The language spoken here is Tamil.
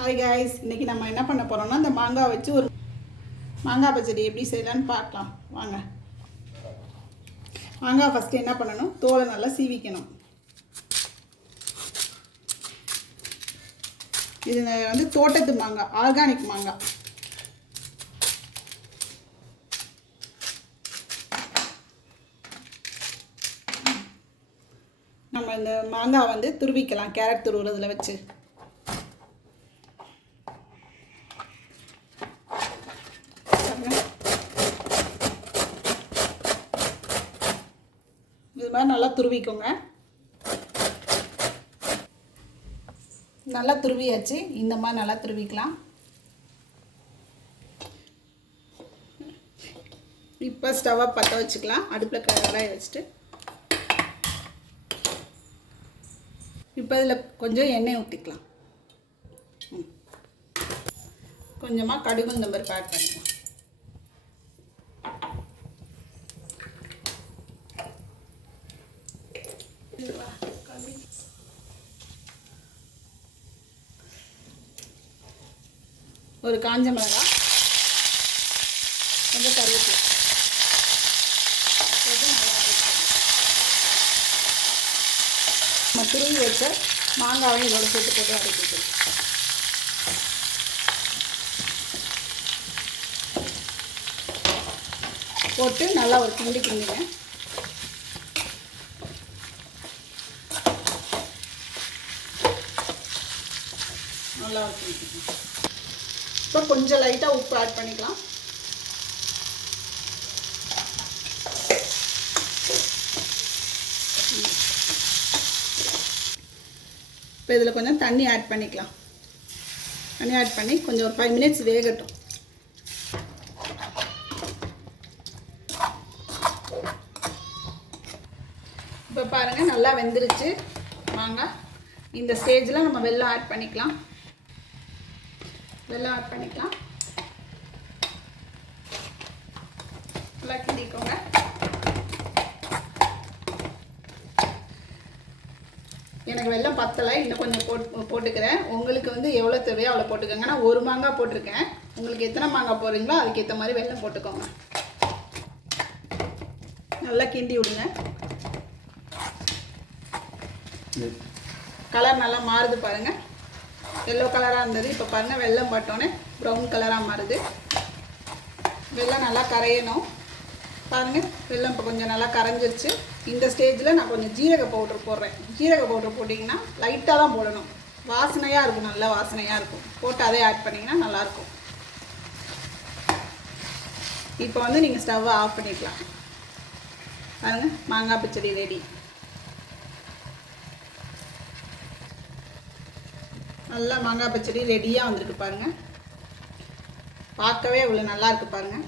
ஹாய் காய்ஸ், இன்றைக்கி நம்ம என்ன பண்ண போகிறோம்னா இந்த மாங்காய் வச்சு ஒரு மாங்காய் பச்சடி எப்படி செய்யலான்னு பார்க்கலாம் வாங்க. மாங்காய் ஃபஸ்ட்டு என்ன பண்ணணும், தோலை நல்லா சீவிக்கணும். இது வந்து தோட்டத்து மாங்காய், ஆர்கானிக் மாங்காய். நம்ம இந்த மாங்காய் வந்து துருவிக்கலாம் கேரட் துருவுறதுல வச்சு. இது மாதிரி நல்லா துருவிக்கோங்க. நல்லா துருவியாச்சு, இந்த மாதிரி நல்லா துருவிக்கலாம். இப்போ ஸ்டவ்வை பற்ற வச்சுக்கலாம். அடுப்பில் கடாயை வச்சுட்டு இப்போ இதில் கொஞ்சம் எண்ணெய் ஊற்றிக்கலாம். கொஞ்சமாக கடுகு இந்த மாதிரி ஆட் பண்ணிக்கலாம். ஒரு காஞ்ச மிளகாய், கொஞ்சம் கருவேப்பிலை நம்ம துருவி வச்ச மாங்காயும் இதோட சேர்த்து போட்டு அரைக்கிட்டு போட்டு நல்லா ஒரு கிண்டி கிண்டிங்க. நல்லா கிண்டிங்க. இப்போ கொஞ்சம் லைட்டாக உப்பு ஆட் பண்ணிக்கலாம். இப்போ இதில் கொஞ்சம் தண்ணி ஆட் பண்ணிக்கலாம். தண்ணி ஆட் பண்ணி கொஞ்சம் ஒரு 5 மினிட்ஸ் வேகட்டும். இப்போ பாருங்கள் நல்லா வெந்துருச்சு மாங்காய். இந்த ஸ்டேஜில் நம்ம வெல்லம் ஆட் பண்ணிக்கலாம். வெல்லம் ஆட் பண்ணிக்கலாம். நல்லா கிண்டிக்கோங்க. எனக்கு வெல்லம் பத்தலை, இன்னும் கொஞ்சம் போட்டுக்கிறேன். உங்களுக்கு வந்து எவ்வளோ தேவையோ அவ்வளோ போட்டுக்கோங்க. நான் ஒரு மாங்காய் போட்டிருக்கேன். உங்களுக்கு எத்தனை மாங்காய் போடுறீங்களோ அதுக்கேற்ற மாதிரி வெல்லம் போட்டுக்கோங்க. நல்லா கிண்டி விடுங்க. கலர் நல்லா மாறுது பாருங்கள். எல்லோ கலராக இருந்தது, இப்போ பாருங்கள் வெல்லம் பட்டோன்னே ப்ரௌன் கலராக மாறுது. வெல்லம் நல்லா கரையணும். பாருங்கள் வெல்லம் இப்போ கொஞ்சம் நல்லா கரைஞ்சிருச்சு. இந்த ஸ்டேஜில் நான் கொஞ்சம் ஜீரக பவுட்ரு போடுறேன். ஜீரக பவுட்ரு போட்டிங்கன்னா லைட்டாக தான் போடணும். வாசனையாக இருக்கும், நல்ல வாசனையாக இருக்கும். போட்டு அதே ஆட் பண்ணிங்கன்னா நல்லாயிருக்கும். இப்போ வந்து நீங்கள் ஸ்டவ்வை ஆஃப் பண்ணிக்கலாம். பாருங்கள் மாங்காய் பச்சடி ரெடி. நல்லா மாங்காய் பச்சடி ரெடியாக வந்திருக்கு பாருங்கள். பார்க்கவே இவ்வளோ நல்லா இருக்குது பாருங்கள்.